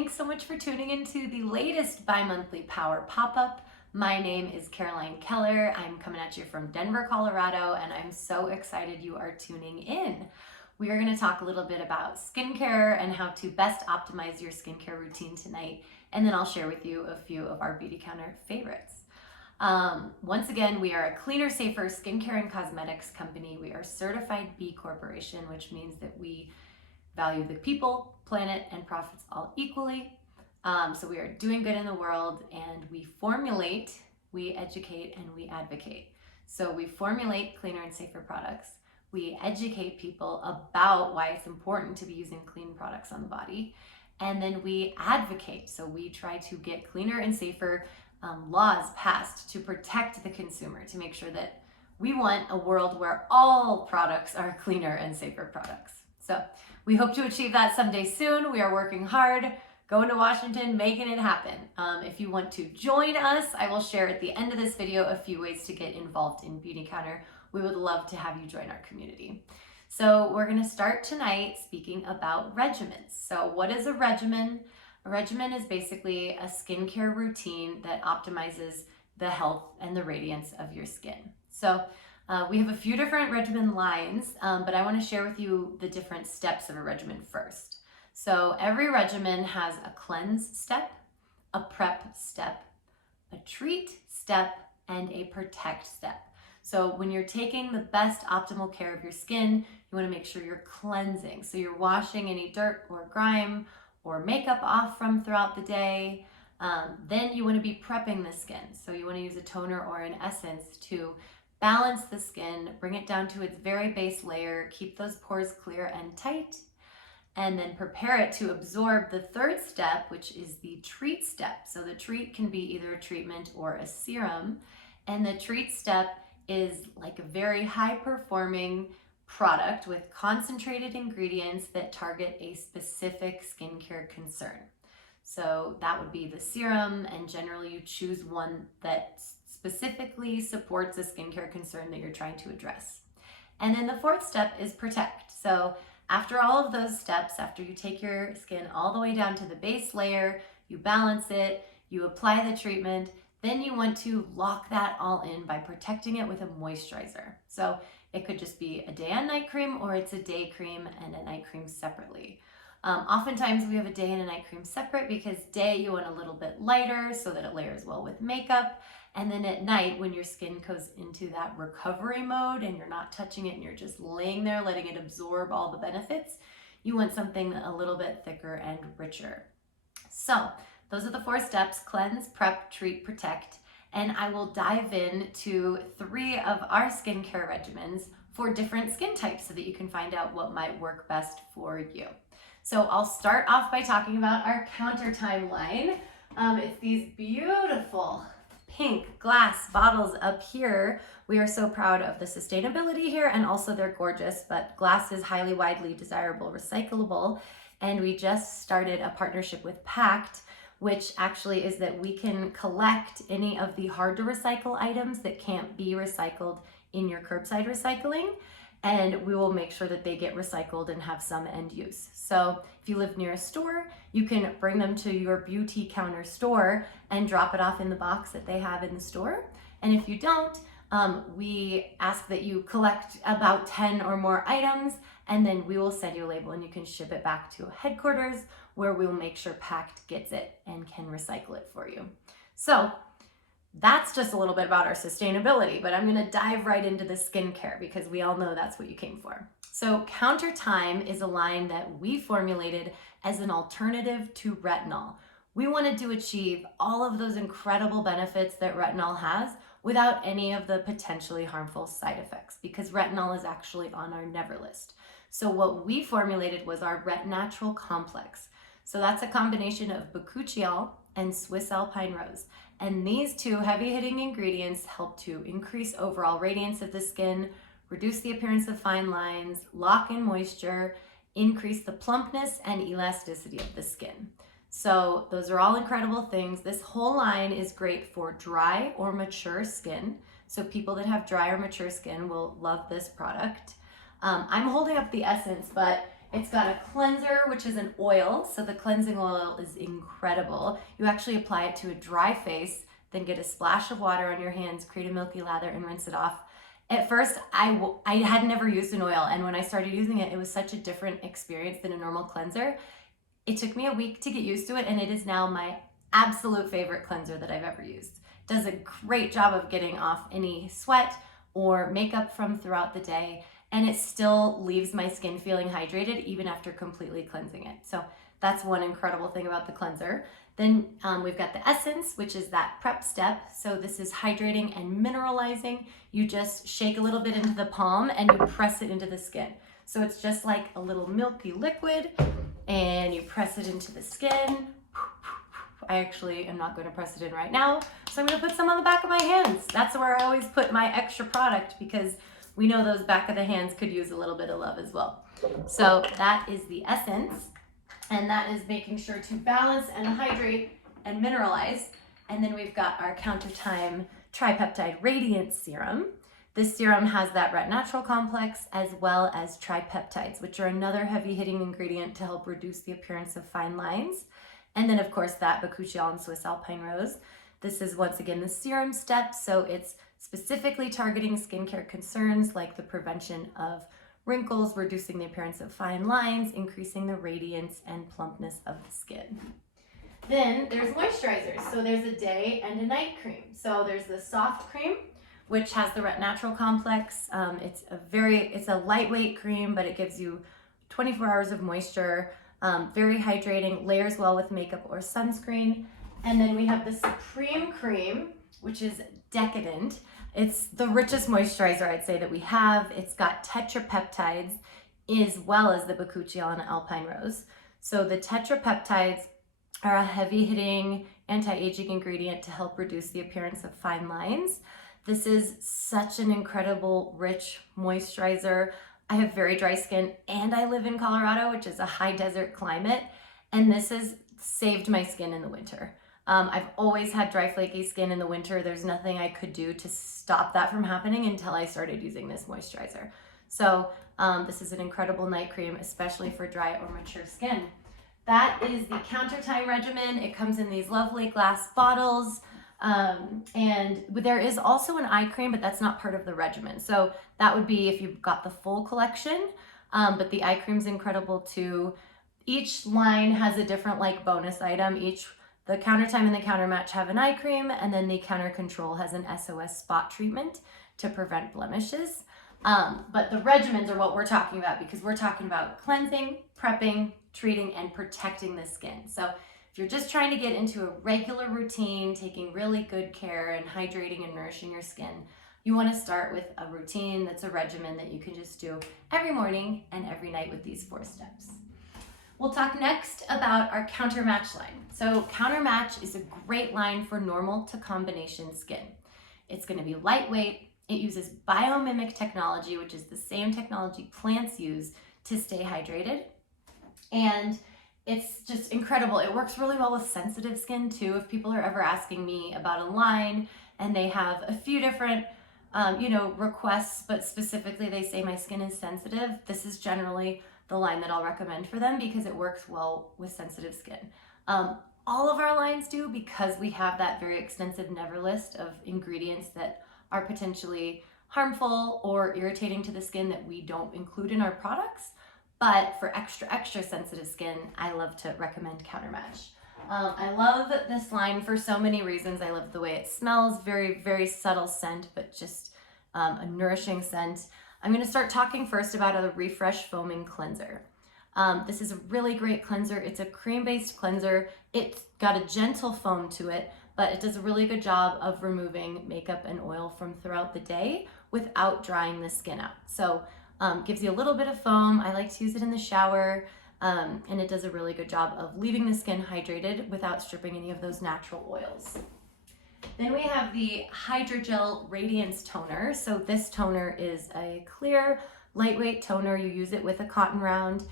Thanks so much for tuning into the latest bi-monthly Power pop-up. My name is Caroline Keller. I'm coming at you from Denver, Colorado, and I'm so excited you are tuning in. We are going to talk a little bit about skincare and how to best optimize your skincare routine tonight, and then I'll share with you a few of our Beautycounter favorites. Once again, we are a cleaner, safer skincare and cosmetics company. We are certified B Corporation, which means that we value the people, planet, and profits all equally. So we are doing good in the world, and we formulate, we educate, and we advocate. So we formulate cleaner and safer products. We educate people about why it's important to be using clean products on the body. And then we advocate. So we try to get cleaner and safer laws passed to protect the consumer, to make sure that we want a world where all products are cleaner and safer products. So we hope to achieve that someday soon. We are working hard, going to Washington, making it happen. If you want to join us, I will share at the end of this video a few ways to get involved in Beautycounter. We would love to have you join our community. So we're going to start tonight speaking about regimens. So what is a regimen? A regimen is basically a skincare routine that optimizes the health and the radiance of your skin. So we have a few different regimen lines, but I want to share with you the different steps of a regimen first. So every regimen has a cleanse step, a prep step, a treat step, and a protect step. So when you're taking the best optimal care of your skin, you want to make sure you're cleansing. So you're washing any dirt or grime or makeup off from throughout the day. Then you want to be prepping the skin. So you want to use a toner or an essence to balance the skin, bring it down to its very base layer, keep those pores clear and tight, and then prepare it to absorb the third step, which is the treat step. So the treat can be either a treatment or a serum. And the treat step is like a very high performing product with concentrated ingredients that target a specific skincare concern. So that would be the serum, and generally you choose one that specifically supports a skincare concern that you're trying to address. And then the fourth step is protect. So after all of those steps, after you take your skin all the way down to the base layer, you balance it, you apply the treatment, then you want to lock that all in by protecting it with a moisturizer. So it could just be a day and night cream, or it's a day cream and a night cream separately. Oftentimes we have a day and a night cream separate because day you want a little bit lighter so that it layers well with makeup. And then at night, when your skin goes into that recovery mode and you're not touching it and you're just laying there letting it absorb all the benefits, you want something a little bit thicker and richer. So those are the four steps: cleanse, prep, treat, protect. And I will dive into 3 of our skincare regimens for different skin types so that you can find out what might work best for you. So I'll start off by talking about our Counter Time line. It's these beautiful pink glass bottles up here. We are so proud of the sustainability here, and also they're gorgeous, but glass is highly widely desirable, recyclable. And we just started a partnership with Pact, which actually is that we can collect any of the hard to recycle items that can't be recycled in your curbside recycling, and we will make sure that they get recycled and have some end use. So if you live near a store, you can bring them to your Beautycounter store and drop it off in the box that they have in the store. And if you don't, we ask that you collect about 10 or more items, and then we will send you a label and you can ship it back to headquarters, where we'll make sure Pact gets it and can recycle it for you. So that's just a little bit about our sustainability, but I'm going to dive right into the skincare because we all know that's what you came for. So Counter Time is a line that we formulated as an alternative to retinol. We wanted to achieve all of those incredible benefits that retinol has without any of the potentially harmful side effects, because retinol is actually on our never list. So what we formulated was our Retinatural Complex. So that's a combination of bakuchiol and Swiss Alpine Rose. And these 2 heavy-hitting ingredients help to increase overall radiance of the skin, reduce the appearance of fine lines, lock in moisture, increase the plumpness and elasticity of the skin. So those are all incredible things. This whole line is great for dry or mature skin. So people that have dry or mature skin will love this product. I'm holding up the essence, but It's got a cleanser, which is an oil. So the cleansing oil is incredible. You actually apply it to a dry face, then get a splash of water on your hands, create a milky lather, and rinse it off. At first, I had never used an oil, and when I started using it, it was such a different experience than a normal cleanser. It took me a week to get used to it, and it is now my absolute favorite cleanser that I've ever used. It does a great job of getting off any sweat or makeup from throughout the day, and it still leaves my skin feeling hydrated even after completely cleansing it. So that's one incredible thing about the cleanser. Then we've got the essence, which is that prep step. So this is hydrating and mineralizing. You just shake a little bit into the palm and you press it into the skin. So it's just like a little milky liquid, and you press it into the skin. I actually am not going to press it in right now, so I'm going to put some on the back of my hands. That's where I always put my extra product, because we know those back of the hands could use a little bit of love as well. So that is the essence, and that is making sure to balance and hydrate and mineralize. And then we've got our Counter Time Tripeptide Radiance Serum. This serum has that retinatural complex as well as tripeptides, which are another heavy-hitting ingredient to help reduce the appearance of fine lines. And then, of course, that bakuchiol and Swiss Alpine Rose. This is, once again, the serum step, so it's specifically targeting skincare concerns like the prevention of wrinkles, reducing the appearance of fine lines, increasing the radiance and plumpness of the skin. Then there's moisturizers. So there's a day and a night cream. So there's the soft cream, which has the retinatural complex. It's a lightweight cream, but it gives you 24 hours of moisture, very hydrating, layers well with makeup or sunscreen. And then we have the Supreme Cream, which is decadent. It's the richest moisturizer I'd say that we have. It's got tetrapeptides as well as the bakuchiol and Alpine Rose. So the tetrapeptides are a heavy-hitting anti-aging ingredient to help reduce the appearance of fine lines. This is such an incredible, rich moisturizer. I have very dry skin, and I live in Colorado, which is a high desert climate, and this has saved my skin in the winter. I've always had dry, flaky skin in the winter. There's nothing I could do to stop that from happening until I started using this moisturizer. So this is an incredible night cream, especially for dry or mature skin. That is the Counter Time regimen. It comes in these lovely glass bottles. And there is also an eye cream, but that's not part of the regimen. So that would be if you've got the full collection, but the eye cream's incredible too. Each line has a different bonus item. The Counter Time and the Counter Match have an eye cream, and then the Counter Control has an SOS spot treatment to prevent blemishes. But the regimens are what we're talking about, because we're talking about cleansing, prepping, treating, and protecting the skin. So if you're just trying to get into a regular routine, taking really good care and hydrating and nourishing your skin, you want to start with a routine that's a regimen that you can just do every morning and every night with these 4 steps. We'll talk next about our Counter Match line. So Counter Match is a great line for normal to combination skin. It's going to be lightweight. It uses biomimic technology, which is the same technology plants use to stay hydrated. And it's just incredible. It works really well with sensitive skin too. If people are ever asking me about a line and they have a few different requests, but specifically they say my skin is sensitive, this is generally the line that I'll recommend for them, because it works well with sensitive skin. All of our lines do, because we have that very extensive never list of ingredients that are potentially harmful or irritating to the skin that we don't include in our products. But for extra sensitive skin, I love to recommend Counter Match. I love this line for so many reasons. I love the way it smells, very, very subtle scent, but just a nourishing scent. I'm going to start talking first about a Refresh Foaming Cleanser. This is a really great cleanser. It's a cream-based cleanser. It's got a gentle foam to it, but it does a really good job of removing makeup and oil from throughout the day without drying the skin out. So gives you a little bit of foam. I like to use it in the shower, and it does a really good job of leaving the skin hydrated without stripping any of those natural oils. Then we have the Hydrogel Radiance Toner. So this toner is a clear, lightweight toner. You use it with a cotton round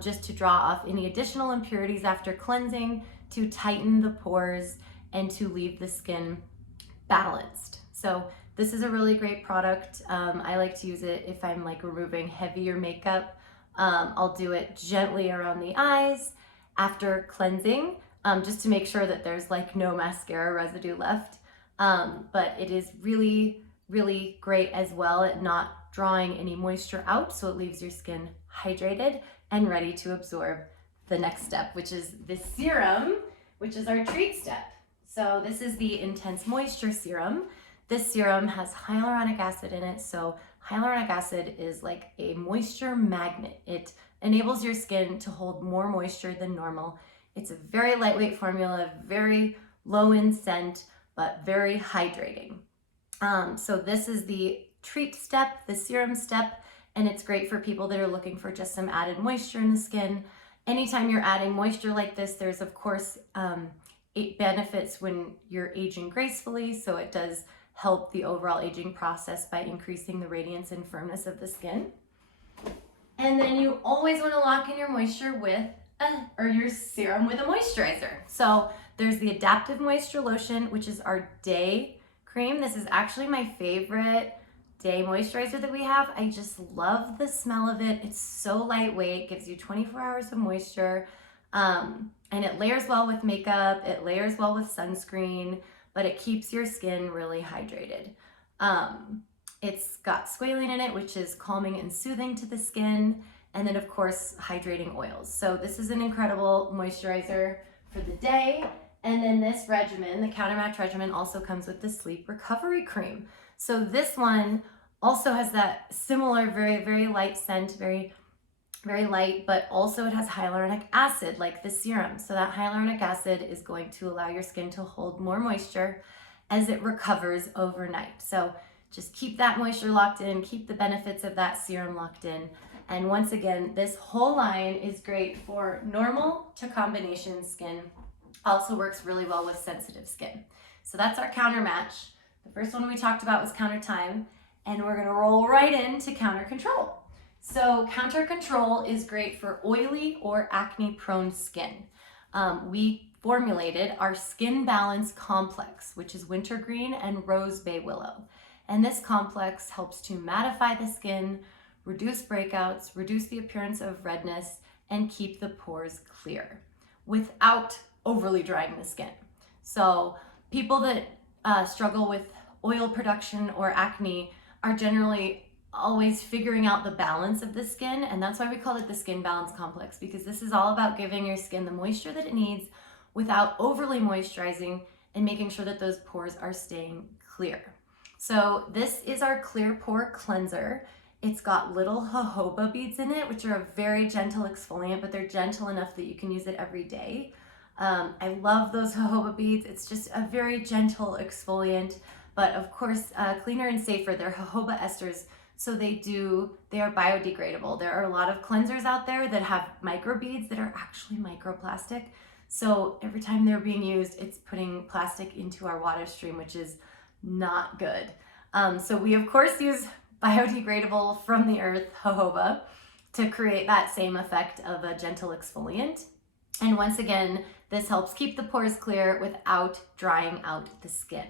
just to draw off any additional impurities after cleansing, to tighten the pores, and to leave the skin balanced. So this is a really great product. I like to use it if I'm removing heavier makeup I'll do it gently around the eyes after cleansing, just to make sure that there's like no mascara residue left. But it is really, really great as well at not drawing any moisture out, so it leaves your skin hydrated and ready to absorb the next step, which is the serum, which is our treat step. So this is the Intense Moisture Serum. This serum has hyaluronic acid in it, so hyaluronic acid is like a moisture magnet. It enables your skin to hold more moisture than normal. It's a very lightweight formula, very low in scent, but very hydrating. So this is the treat step, the serum step, and it's great for people that are looking for just some added moisture in the skin. Anytime you're adding moisture like this, there's of course it benefits when you're aging gracefully, so it does help the overall aging process by increasing the radiance and firmness of the skin. And then you always want to lock in your moisture with your serum with a moisturizer. So there's the Adaptive Moisture Lotion, which is our day cream. This is actually my favorite day moisturizer that we have. I just love the smell of it. It's so lightweight, gives you 24 hours of moisture, and it layers well with makeup, it layers well with sunscreen, but it keeps your skin really hydrated. It's got squalene in it, which is calming and soothing to the skin, and then of course hydrating oils. So this is an incredible moisturizer for the day. And then this regimen, the Countermatch regimen, also comes with the Sleep Recovery Cream. So this one also has that similar very, very light scent, very, very light, but also it has hyaluronic acid like the serum. So that hyaluronic acid is going to allow your skin to hold more moisture as it recovers overnight. So just keep that moisture locked in, keep the benefits of that serum locked in. And once again, this whole line is great for normal to combination skin. Also works really well with sensitive skin. So that's our counter match. The first one we talked about was Counter Time, and we're gonna roll right into Counter Control. So Counter Control is great for oily or acne prone skin. We formulated our Skin Balance Complex, which is wintergreen and rose bay willow. And this complex helps to mattify the skin, reduce breakouts, reduce the appearance of redness, and keep the pores clear without overly drying the skin. So people that struggle with oil production or acne are generally always figuring out the balance of the skin, and that's why we call it the Skin Balance Complex, because this is all about giving your skin the moisture that it needs without overly moisturizing and making sure that those pores are staying clear. So this is our Clear Pore Cleanser. It's got little jojoba beads in it, which are a very gentle exfoliant, but they're gentle enough that you can use it every day. I love those jojoba beads. It's just a very gentle exfoliant, but of course, cleaner and safer. They're jojoba esters, so they are biodegradable. There are a lot of cleansers out there that have microbeads that are actually microplastic. So every time they're being used, it's putting plastic into our water stream, which is not good. So we of course use biodegradable from the earth jojoba to create that same effect of a gentle exfoliant. And once again, this helps keep the pores clear without drying out the skin.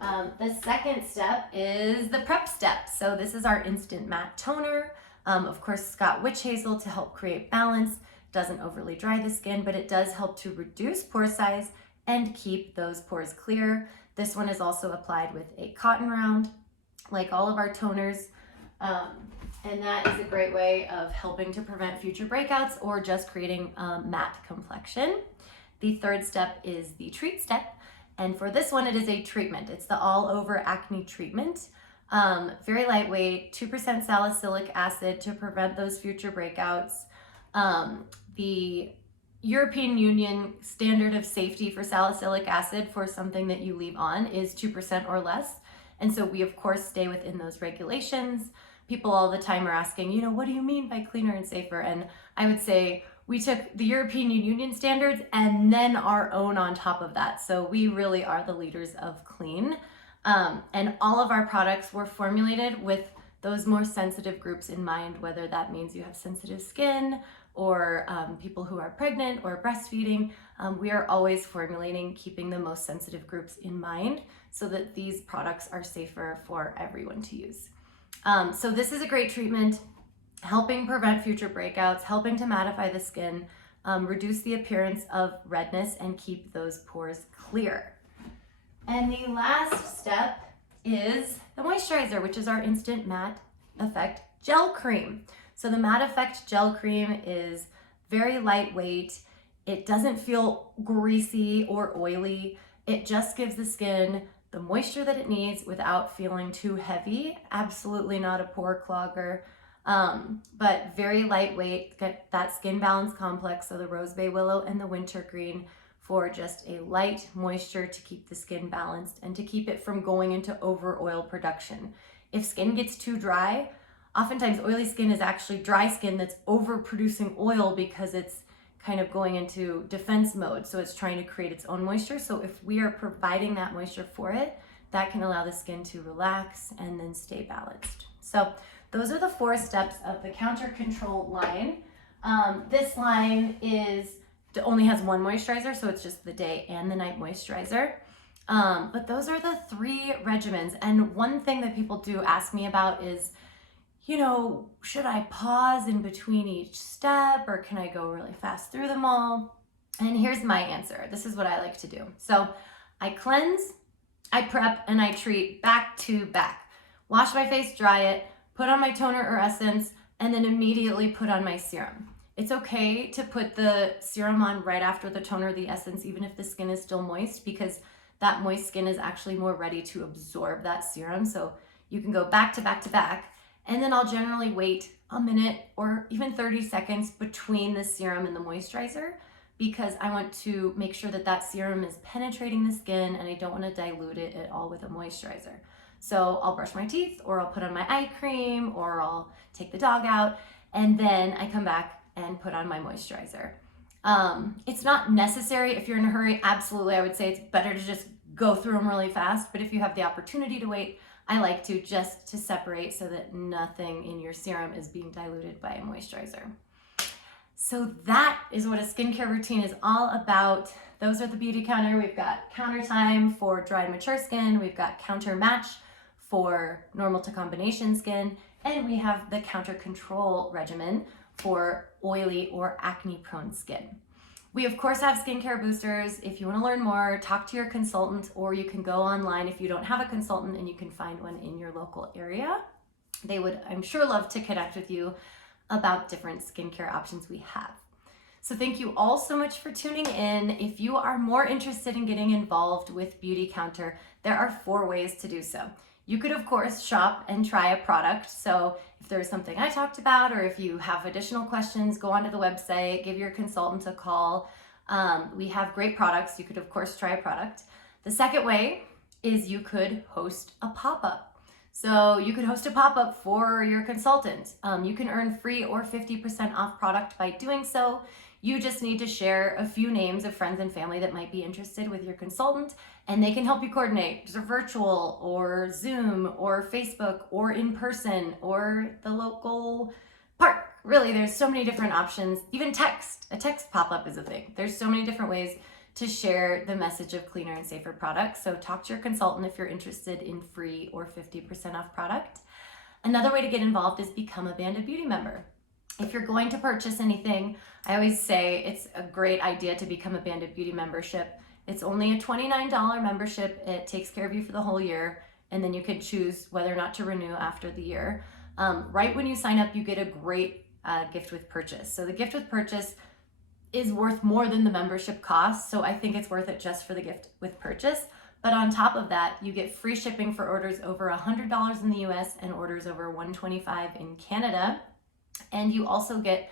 The second step is the prep step. So this is our Instant Matte Toner. Of course, it's got witch hazel to help create balance. Doesn't overly dry the skin, but it does help to reduce pore size and keep those pores clear. This one is also applied with a cotton round, like all of our toners. And that is a great way of helping to prevent future breakouts or just creating a matte complexion. The third step is the treat step. And for this one, it is a treatment. It's the all over acne treatment. Very lightweight, 2% salicylic acid to prevent those future breakouts. The European Union standard of safety for salicylic acid for something that you leave on is 2% or less. And so we of course stay within those regulations. People all the time are asking, what do you mean by cleaner and safer? And I would say we took the European Union standards and then our own on top of that. So we really are the leaders of clean. And all of our products were formulated with those more sensitive groups in mind, whether that means you have sensitive skin or people who are pregnant or breastfeeding. We are always formulating, keeping the most sensitive groups in mind so that these products are safer for everyone to use. So this is a great treatment. helping prevent future breakouts, helping to mattify the skin, reduce the appearance of redness, and keep those pores clear. And the last step is the moisturizer, which is our Instant Matte Effect Gel Cream. So the Matte Effect Gel Cream is very lightweight. It doesn't feel greasy or oily. It just gives the skin the moisture that it needs without feeling too heavy. Absolutely not a pore clogger, but very lightweight. Got that skin balance complex, so the rose bay willow and the wintergreen, for just a light moisture to keep the skin balanced and to keep it from going into over oil production. If skin gets too dry, oftentimes oily skin is actually dry skin that's over producing oil because it's kind of going into defense mode. So it's trying to create its own moisture. So if we are providing that moisture for it, that can allow the skin to relax and then stay balanced. So those are the 4 steps of the Counter Control line. This line only has 1 moisturizer, so it's just the day and the night moisturizer. But those are the 3 regimens. And one thing that people do ask me about is, should I pause in between each step, or can I go really fast through them all? And here's my answer. This is what I like to do. So I cleanse, I prep, and I treat back to back. Wash my face, dry it, put on my toner or essence, and then immediately put on my serum. It's okay to put the serum on right after the toner or the essence, even if the skin is still moist, because that moist skin is actually more ready to absorb that serum. So you can go back to back to back, and then I'll generally wait a minute or even 30 seconds between the serum and the moisturizer, because I want to make sure that that serum is penetrating the skin and I don't want to dilute it at all with a moisturizer. So I'll brush my teeth, or I'll put on my eye cream, or I'll take the dog out, and then I come back and put on my moisturizer. It's not necessary if you're in a hurry. Absolutely, I would say it's better to just go through them really fast. But if you have the opportunity to wait, I like to, just to separate so that nothing in your serum is being diluted by a moisturizer. So that is what a skincare routine is all about. Those are the Beautycounter. We've got Counter Time for dry, mature skin. We've got Counter Match for normal to combination skin. And we have the Counter Control regimen for oily or acne-prone skin. We of course have skincare boosters. If you want to learn more, talk to your consultant, or you can go online if you don't have a consultant and you can find one in your local area. They would, I'm sure, love to connect with you about different skincare options we have. So thank you all so much for tuning in. If you are more interested in getting involved with Beautycounter, there are 4 ways to do so. You could, of course, shop and try a product. So if there's something I talked about, or if you have additional questions, go onto the website, give your consultant a call. We have great products. You could, of course, try a product. The second way is you could host a pop-up. So you could host a pop-up for your consultant. You can earn free or 50% off product by doing so. You just need to share a few names of friends and family that might be interested with your consultant, and they can help you coordinate virtual or Zoom or Facebook or in person or the local park. Really, there's so many different options. Even text, a text pop-up is a thing. There's so many different ways to share the message of cleaner and safer products. So talk to your consultant if you're interested in free or 50% off product. Another way to get involved is become a Banded Beauty member. If you're going to purchase anything, I always say it's a great idea to become a Banded Beauty membership. It's only a $29 membership. It takes care of you for the whole year, and then you can choose whether or not to renew after the year. Right when you sign up, you get a great gift with purchase. So the gift with purchase is worth more than the membership cost, so I think it's worth it just for the gift with purchase. But on top of that, you get free shipping for orders over $100 in the US and orders over $125 in Canada. And you also get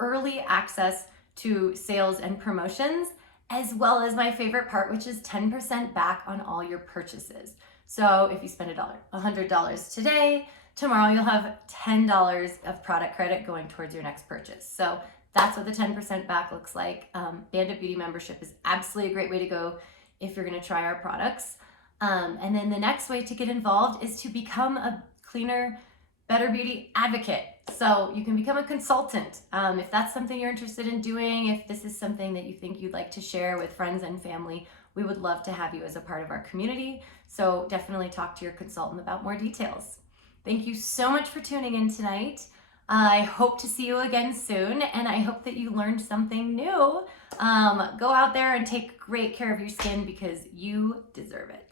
early access to sales and promotions, as well as my favorite part, which is 10% back on all your purchases. So if you spend $100 today, tomorrow you'll have $10 of product credit going towards your next purchase. So that's what the 10% back looks like. Banded Beauty membership is absolutely a great way to go if you're going to try our products. And then the next way to get involved is to become a cleaner, better beauty advocate. So you can become a consultant if that's something you're interested in doing. If this is something that you think you'd like to share with friends and family, we would love to have you as a part of our community. So definitely talk to your consultant about more details. Thank you so much for tuning in tonight. I hope to see you again soon, and I hope that you learned something new. Go out there and take great care of your skin because you deserve it.